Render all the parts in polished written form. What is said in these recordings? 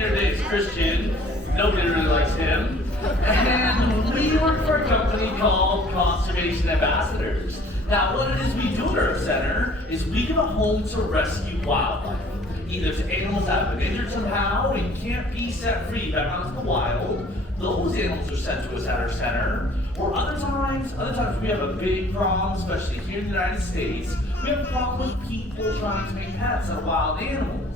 here today is Christian. Nobody really likes him. And we work for a company called Conservation Ambassadors. Now, what it is we do at our center is we give a home to rescue wildlife. Either to animals that have been injured somehow and can't be set free back out into the wild. Those animals are sent to us at our center. Or other times we have a big problem, especially here in the United States. We have a problem with people trying to make pets of wild animals.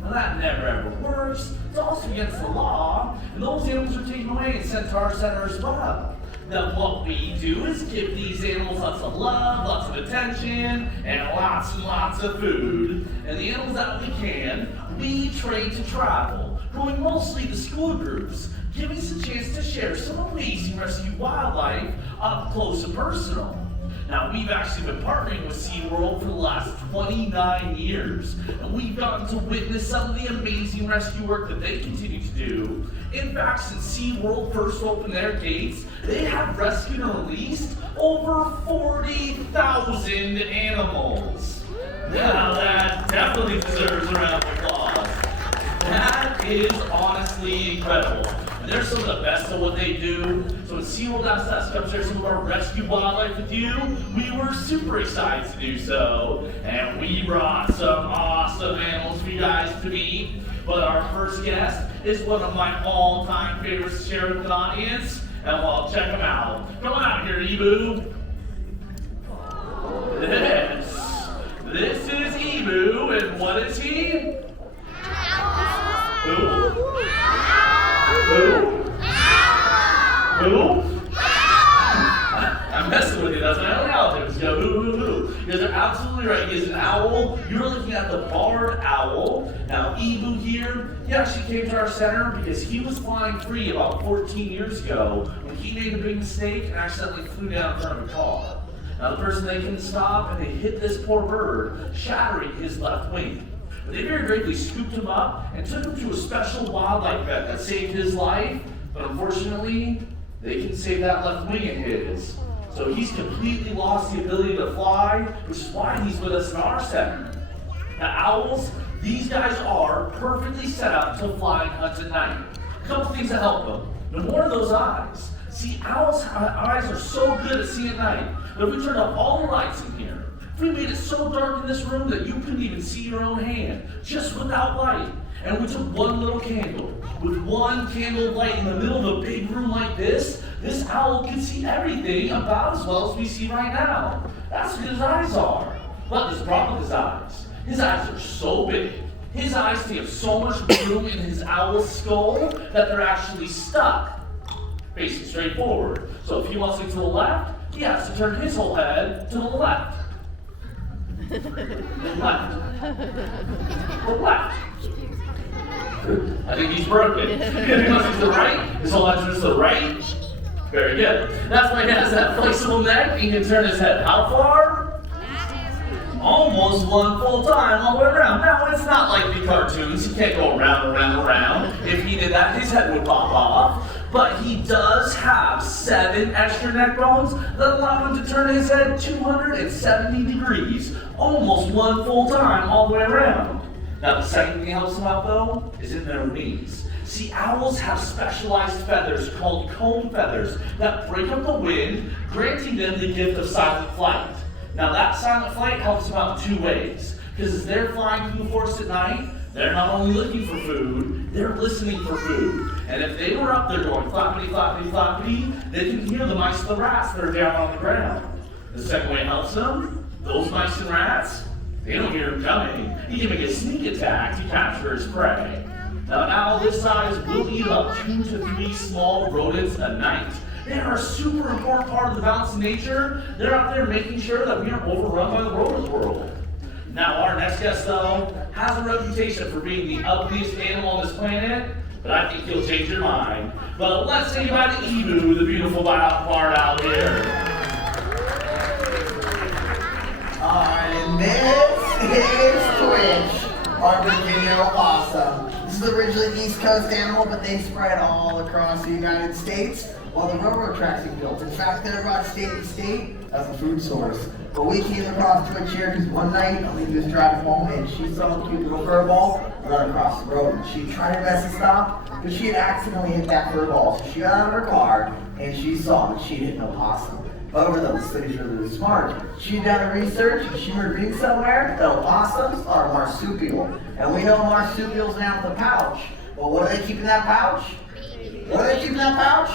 Now that never ever works. It's also against the law. And those animals are taken away and sent to our center as well. Now what we do is give these animals lots of love, lots of attention, and lots of food. And the animals that we can, we train to travel, going mostly to school groups, giving us a chance to share some amazing rescue wildlife up close and personal. Now, we've actually been partnering with SeaWorld for the last 29 years, and we've gotten to witness some of the amazing rescue work that they continue to do. In fact, since SeaWorld first opened their gates, they have rescued and released over 40,000 animals. Now, that definitely deserves a round of applause. That is honestly incredible. And they're some of the best at what they do. So when SeaWorld asked us to come share some of our rescue wildlife with you, we were super excited to do so. And we brought some awesome animals for you guys to meet. But our first guest is one of my all-time favorites to share with the audience. And well, check him out. Come on out here, Ebu. This is Ebu, and what is he? Who? I'm messing with you, that's my own relatives. Go, who. You guys are absolutely right. He is an owl. You're looking at the barred owl. Now, Ebu here, he actually came to our center because he was flying free about 14 years ago when he made a big mistake and accidentally flew down in front of a car. Now, the person they couldn't stop, and they hit this poor bird, shattering his left wing. But they very bravely scooped him up and took him to a special wildlife vet that saved his life. But unfortunately, they can save that left wing of his. So he's completely lost the ability to fly, which is why he's with us in our center. Now owls, these guys are perfectly set up to fly and hunt at night. A couple things that help them. Number one are those eyes. See, owls' eyes are so good at seeing at night. But if we turned off all the lights in here, if we made it so dark in this room that you couldn't even see your own hand, just without light, and we took one little candle, with one candle of light in the middle of a big room like this owl can see everything about as well as we see right now. That's what his eyes are. But there's a problem with his eyes. His eyes are so big. His eyes take up so much room in his owl's skull that they're actually stuck, facing straight forward. So if he wants to go to the left, he has to turn his whole head to the left. The left. The left. I think he's broken. If he wants to the right, his whole head turns to the right. Very good. That's why he has that flexible neck. He can turn his head how far? Almost one full time all the way around. Now, it's not like the cartoons. He can't go around. If he did that, his head would pop off. But he does have 7 extra neck bones that allow him to turn his head 270 degrees, almost one full time all the way around. Now, the second thing that helps them out, though, is in their wings. See, owls have specialized feathers called comb feathers that break up the wind, granting them the gift of silent flight. Now, that silent flight helps them out in 2 ways. Because as they're flying through the forest at night, they're not only looking for food, they're listening for food. And if they were up there going flappity, flappity, flappity, they can hear the mice and the rats that are down on the ground. The second way it helps them, those mice and rats, they don't hear him coming. He can make a sneak attack to capture his prey. Now, an owl this size will eat up 2 to 3 small rodents a night. They are a super important part of the balance of nature. They're out there making sure that we aren't overrun by the rodent world. Now, our next guest, though, has a reputation for being the ugliest animal on this planet, but I think he'll change your mind. But let's say goodbye to Ebu, the beautiful barred owl here. And this is Twitch, our video awesome. This is originally an East Coast animal, but they spread all across the United States. while the railroad tracks were built. In fact, they're about state to state as a food source. But we came across Twitch here because one night, we was driving home and she saw a cute little fur ball run across the road. She tried her best to stop, but she had accidentally hit that fur ball. So she got out of her car and she saw that she hit no possum. But over those cities are really smart. She done her research and she was reading somewhere that opossums are marsupial. And we know marsupials now with a pouch. Well, what do they keep in that pouch? What do they keep in that pouch?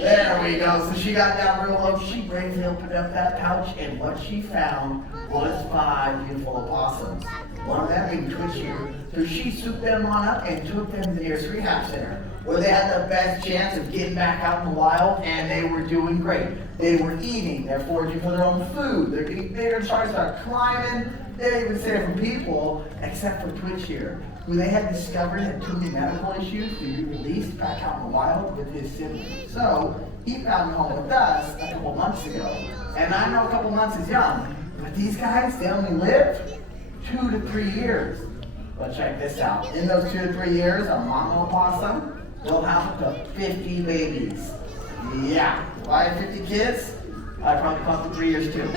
There we go. So she got down real low. She bravely opened up that pouch, and what she found was 5 beautiful opossums. One of them being twitchier. So she swooped them on up and took them to the nearest rehab center, where they had the best chance of getting back out in the wild, and they were doing great. They were eating, they're foraging for their own food, they're getting bigger, starting to start climbing. They didn't even say from people, except for Twitch here, who they had discovered had too many medical issues to be released back out in the wild with his siblings. So he found home with us a couple months ago. And I know a couple months is young, but these guys, they only live 2 to 3 years. But check this out. In those 2 to 3 years, a mama opossum will have up to 50 babies. Yeah, if I had 50 kids, I'd probably come for 3 years too.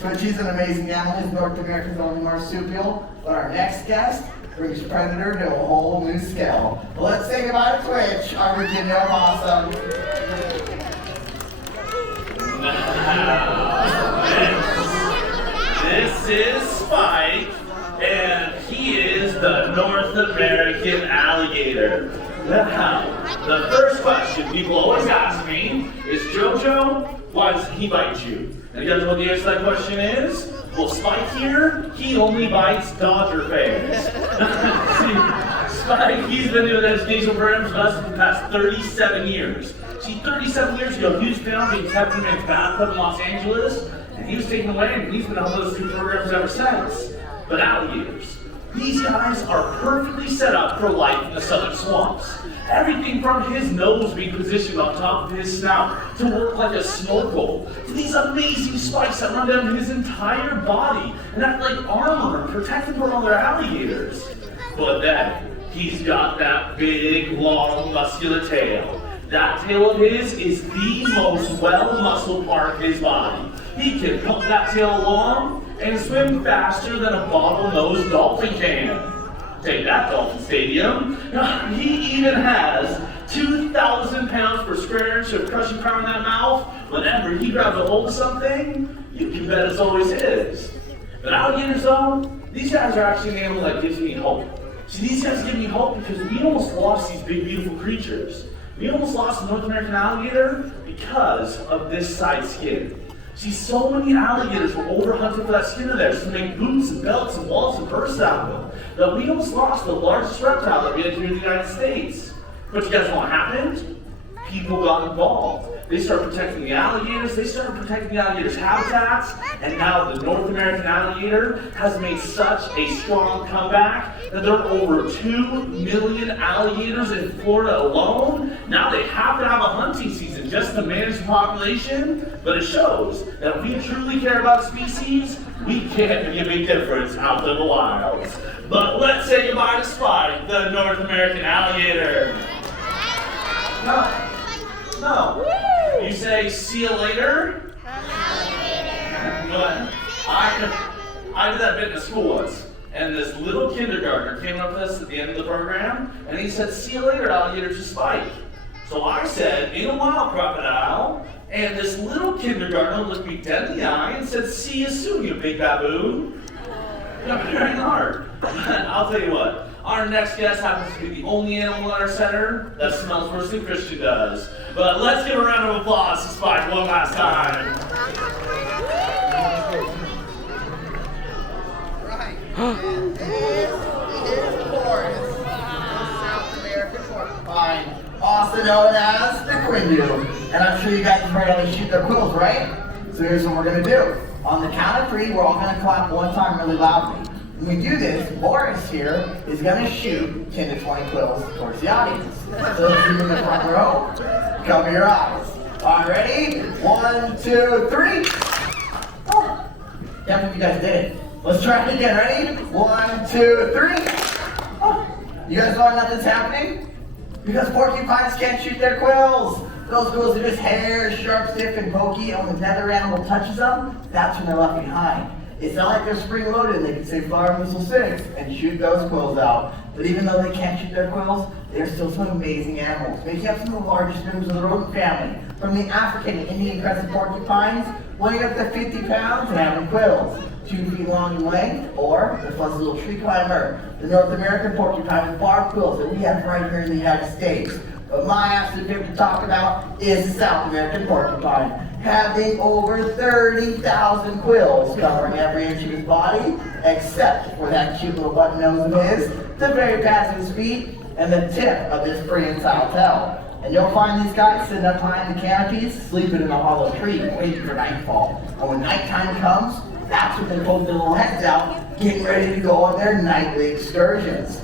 So she's an amazing animal. He's North America's only marsupial. But our next guest brings Predator to a whole new scale. But let's say goodbye to Twitch, our Virginia opossum. This is Spike, and he is the North American alligator. Now, the first question people always ask me is, JoJo, why does he bite you? And you guys know what the answer to that question is? Well, Spike here, he only bites Dodger fans. See, Spike, he's been doing educational programs with us for the past 37 years. See, 37 years ago, he was found being kept in a bathtub in Los Angeles, and he was taken away, and he's been helping us do programs ever since. But alligators, these guys are perfectly set up for life in the southern swamps. Everything from his nose being positioned on top of his snout to work like a snorkel, to these amazing spikes that run down his entire body and act like armor and protect him from other alligators. But then, he's got that big, long, muscular tail. That tail of his is the most well-muscled part of his body. He can pump that tail along and swim faster than a bottlenose dolphin can. Take that, Dolphin Stadium. He even has 2,000 pounds per square inch of crushing power in that mouth. Whenever he grabs a hold of something, you can bet it's always his. But alligators, though, these guys are actually an animal that gives me hope. See, these guys give me hope because we almost lost these big, beautiful creatures. We almost lost the North American alligator because of this side skin. See, so many alligators were overhunted for that skin of theirs to make boots and belts and wallets and purses out of them, that we almost lost the largest reptile that we had here in the United States. But you guys know what happened? People got involved. They started protecting the alligators, they started protecting the alligators' habitats, and now the North American alligator has made such a strong comeback that there are over 2 million alligators in Florida alone. Now they have to have a hunting season just to manage the population, but it shows that if we truly care about species, we can make a big difference out in the wilds. But let's say goodbye to Spike, the North American alligator. No. You say, see you later? Good. I did that bit in school once, and this little kindergartner came up to us at the end of the program, and he said, see you later, alligator, to Spike. So I said, in a while, crocodile, and this little kindergartner looked me dead in the eye and said, see you soon, you big baboon. Got very hard. I'll tell you what. Our next guest happens to be the only animal in our center that smells worse than Christian does. But let's give a round of applause to Spike one last time. Right. And this is Forrest, South American porcupine, also known as the Quindu. And I'm sure you guys have heard how they shoot their quills, right? So here's what we're going to do. On the count of 3, we're all going to clap one time really loudly. When we do this, Boris here is going to shoot 10 to 20 quills towards the audience. So those of you in the front row, cover your eyes. All right, ready? 1, 2, 3. Oh, can't believe you guys did it. Let's try it again. Ready? 1, 2, 3. Oh, you guys know why nothing's happening? Because porcupines can't shoot their quills. Those quills are just hairs, sharp, stiff, and pokey, and when another animal touches them, that's when they're left behind. It's not like they're spring-loaded. They can say fire missile 6 and shoot those quills out. But even though they can't shoot their quills, they're still some amazing animals, making up some of the largest members of the rodent family, from the African and Indian crested porcupines, weighing up to 50 pounds and having quills, 2 feet long in length, or the fuzzy little tree climber, the North American porcupine with barb quills that we have right here in the United States. But my absolute favorite to talk about is the South American porcupine, having over 30,000 quills covering every inch of his body, except for that cute little button nose of his, the very pads of his feet, and the tip of this prehensile tail. And you'll find these guys sitting up high in the canopies, sleeping in a hollow tree, waiting for nightfall. And when nighttime comes, that's when they poke their little heads out, getting ready to go on their nightly excursions.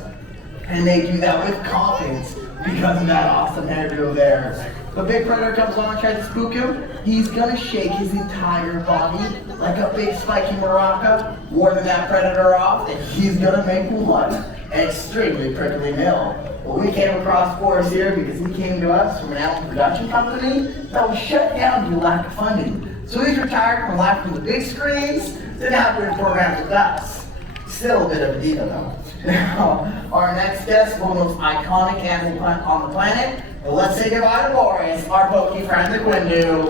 And they do that with confidence because of that awesome hairdo of theirs. If a big predator comes along and tries to spook him, he's gonna shake his entire body like a big spiky maraca, warding that predator off, and he's gonna make one extremely prickly nail. Well, we came across Forrest here because he came to us from an animal production company that was shut down due to lack of funding. So he's retired from life from the big screens to now doing programs with us. Still a bit of a diva though. Now, our next guest, one of the most iconic animal on the planet. Well, let's say goodbye to Boris, our pokey friend, the Quindu.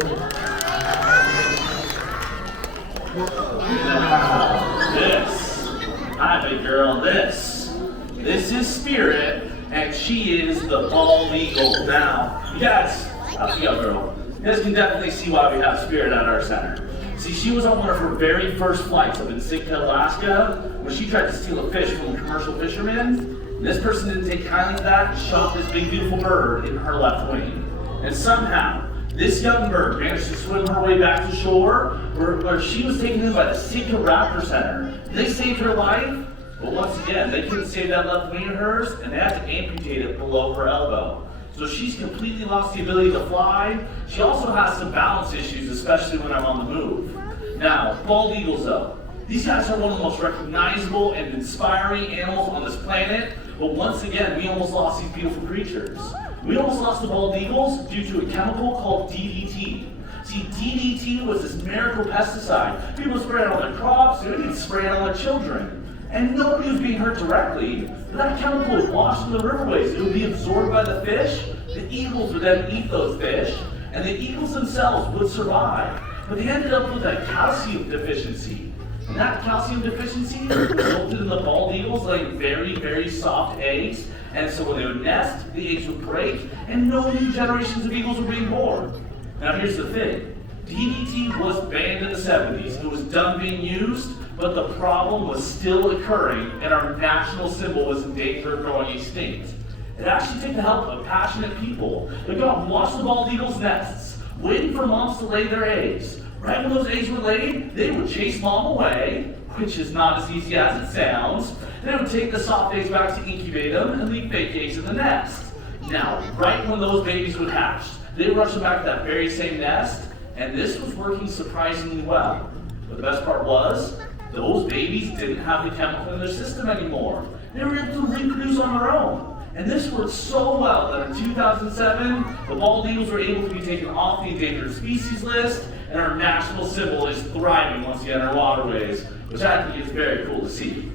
Hi, big girl, this is Spirit, and she is the bald eagle. Now, you guys, how's the young girl? You guys can definitely see why we have Spirit at our center. See, she was on one of her very first flights up in Sitka, Alaska, where she tried to steal a fish from a commercial fisherman. And this person didn't take kindly to that and shot this big, beautiful bird in her left wing. And somehow, this young bird managed to swim her way back to shore, where she was taken in by the Sitka Raptor Center. They saved her life, but once again, they couldn't save that left wing of hers, and they had to amputate it below her elbow. So she's completely lost the ability to fly. She also has some balance issues, especially when I'm on the move. Now, bald eagles though. These guys are one of the most recognizable and inspiring animals on this planet, but once again, we almost lost these beautiful creatures. We almost lost the bald eagles due to a chemical called DEITY. See, DEITY was this miracle pesticide. People spray it on their crops, they would spray it on their children. And nobody was being hurt directly, but that chemical would wash in the riverways. It would be absorbed by the fish, the eagles would then eat those fish, and the eagles themselves would survive. But they ended up with a calcium deficiency. And that calcium deficiency resulted in the bald eagles laying very, very soft eggs. And so when they would nest, the eggs would break, and no new generations of eagles were being born. Now here's the thing. DDT was banned in the 70s. It was done being used, but the problem was still occurring, and our national symbol was in danger of going extinct. It actually took the help of passionate people that go out and watch the bald eagles' nests, waiting for moms to lay their eggs. Right when those eggs were laid, they would chase mom away, which is not as easy as it sounds. They would take the soft eggs back to incubate them and leave fake eggs in the nest. Now, right when those babies would hatch, they would rush them back to that very same nest, and this was working surprisingly well. But the best part was, those babies didn't have the chemical in their system anymore. They were able to reproduce on their own. And this worked so well that in 2007, the bald eagles were able to be taken off the endangered species list, and our national symbol is thriving once again in our waterways, which I think is very cool to see.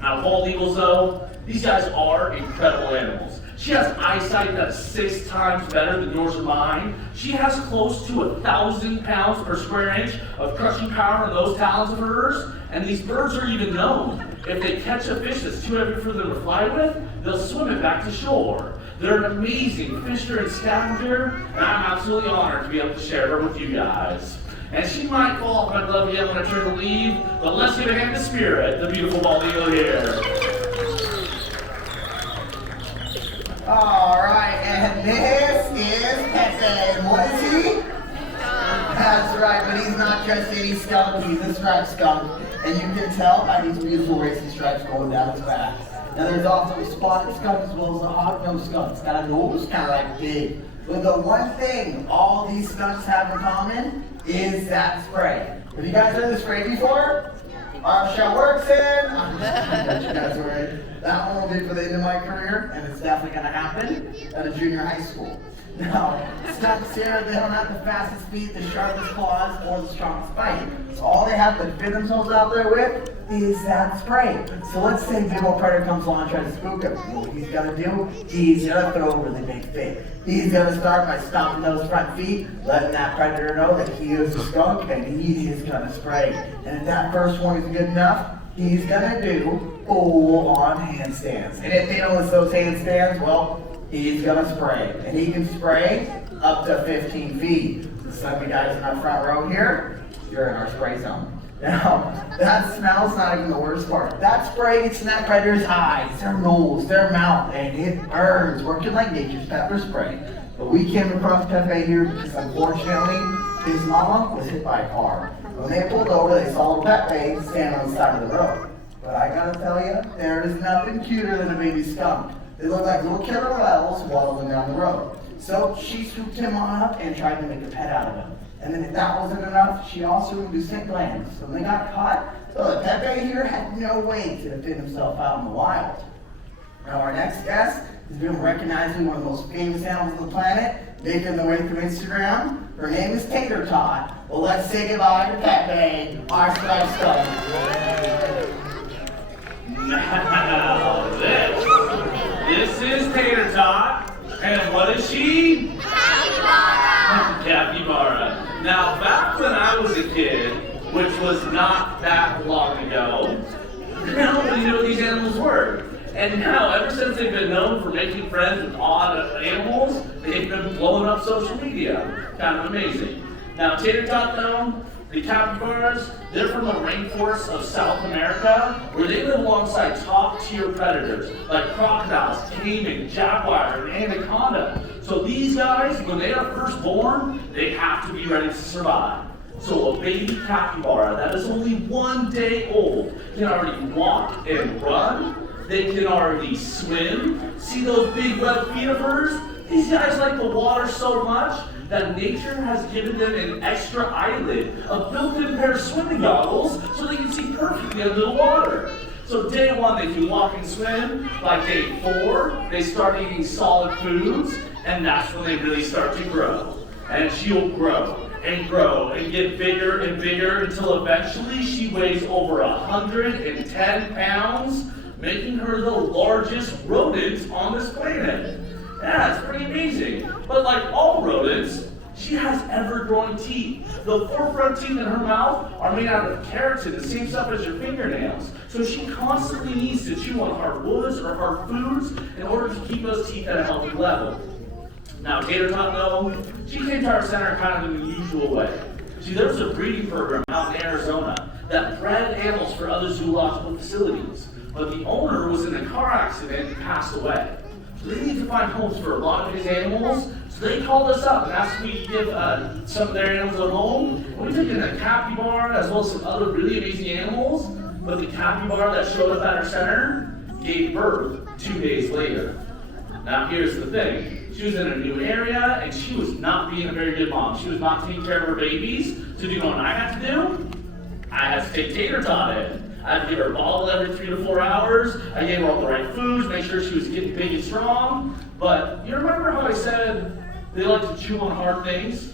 Now, bald eagles though, these guys are incredible animals. She has eyesight that's 6 times better than yours or mine. She has close to 1,000 pounds per square inch of crushing power in those talons of hers. And these birds are even known. If they catch a fish that's too heavy for them to fly with, they'll swim it back to shore. They're an amazing fisher and scavenger, and I'm absolutely honored to be able to share her with you guys. And she might fall off my glove again when I turn to leave, but let's give a hand to Spirit, the beautiful bald eagle here. All right, and this is Pepe. What is he? That's right, but he's not just any skunk, he's a striped skunk. And you can tell by these beautiful racing stripes going down his back. Now there's also a spotted skunk as well as a hawk-nosed skunk. It's got a nose kind of like big. But the one thing all these skunks have in common is that spray. Have you guys heard the spray before? Our show works in. I'm just kidding, you guys are right. That one will be for the end of my career, and it's definitely gonna happen at a junior high school. Now, ducks here, they don't have the fastest feet, the sharpest claws, or the strongest bite. So all they have to fit themselves out there with is that spray. So let's say big old predator comes along and tries to spook him. You know what he's gonna do? He's gonna throw a really big fit. He's gonna start by stomping those front feet, letting that predator know that he is a skunk and he is gonna spray. And if that first one is good enough, he's gonna do full-on handstands. And if they don't list those handstands, well, he's gonna spray. And he can spray up to 15 feet. So some of you guys in our front row here, you're in our spray zone. Now, that smell's not even the worst part. That spray gets in that predator's eyes, their nose, their mouth, and it burns, working like nature's pepper spray. But we came across Pepe here because unfortunately, his mama was hit by a car. When they pulled over, they saw Pepe standing on the side of the road. But I gotta tell you, there is nothing cuter than a baby skunk. They look like little killer whales waddling down the road. So she swooped him on up and tried to make a pet out of him. And then if that wasn't enough, she also induced snake glands. So when they got caught, Pepe here had no way to defend himself out in the wild. Now our next guest has been recognized as one of the most famous animals on the planet, making their way through Instagram. Her name is Tater Tot. Well, let's say goodbye to Pepe, our splash skunk. Now this is Tater Tot, and what is she? Capybara. Now, back when I was a kid, which was not that long ago, nobody knew what these animals were. And now, ever since they've been known for making friends with odd animals, they've been blowing up social media. Kind of amazing. Now, Tater Tot, though, the capybaras, they're from the rainforests of South America, where they live alongside top-tier predators like crocodiles, caiman, jaguar, and anaconda. So these guys, when they are first born, they have to be ready to survive. So a baby capybara that is only 1 day old can already walk and run. They can already swim. See those big web feet of hers? These guys like the water so much that nature has given them an extra eyelid, a built-in pair of swimming goggles, so they can see perfectly under the water. So day 1, they can walk and swim. By day 4, they start eating solid foods, and that's when they really start to grow. And she'll grow and get bigger and bigger until eventually she weighs over 110 pounds, making her the largest rodent on this planet. Yeah, it's pretty amazing. But like all rodents, she has ever-growing teeth. The 4 front teeth in her mouth are made out of keratin, the same stuff as your fingernails. So she constantly needs to chew on hard woods or hard foods in order to keep those teeth at a healthy level. Now, Tater Tot, though, she came to our center kind of in an unusual way. See, there was a breeding program out in Arizona that bred animals for other zoological facilities. But the owner was in a car accident and passed away. They need to find homes for a lot of his animals, so they called us up and asked me to give some of their animals a home. And we took in a capybara as well as some other really amazing animals, but the capybara that showed up at our center gave birth 2 days later. Now here's the thing, she was in a new area and she was not being a very good mom. She was not taking care of her babies, so you know what I had to do? I had to take Tater Tot in. I had to give her a bottle every 3 to 4 hours. I gave her all the right foods, make sure she was getting big and strong. But you remember how I said they like to chew on hard things?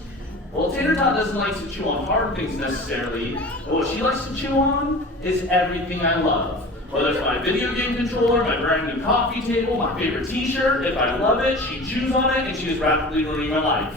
Well, Tater Tot doesn't like to chew on hard things necessarily, but what she likes to chew on is everything I love. Whether it's my video game controller, my brand new coffee table, my favorite t-shirt, if I love it, she chews on it and she is rapidly ruining my life.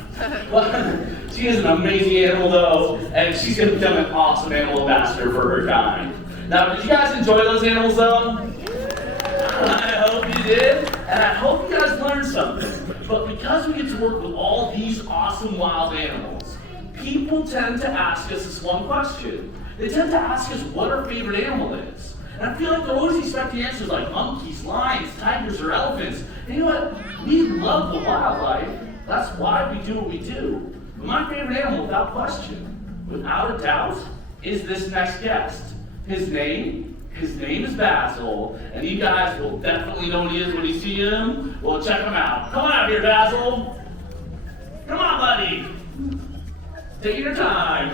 She is an amazing animal though, and she's going to become an awesome animal ambassador for her kind. Now, did you guys enjoy those animals though? I hope you did, and I hope you guys learned something. But because we get to work with all these awesome wild animals, people tend to ask us this one question. They tend to ask us what our favorite animal is. And I feel like they're always expecting answers like monkeys, lions, tigers, or elephants. And you know what? We love the wildlife. That's why we do what we do. But my favorite animal, without question, without a doubt, is this next guest. His name is Basil, and you guys will definitely know what he is when you see him. Well, check him out. Come on out here, Basil. Come on, buddy. Take your time.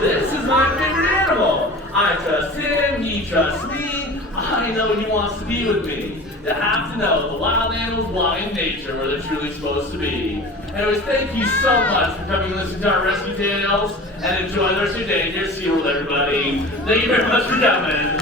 This is my favorite animal. I trust him, he trusts me. I know he wants to be with me. You have to know the wild animals belong in nature where they're truly supposed to be. Anyways, thank you so much for coming to listen to our rescue tales and enjoy the rest of your day here at SeaWorld, everybody. Thank you very much for coming.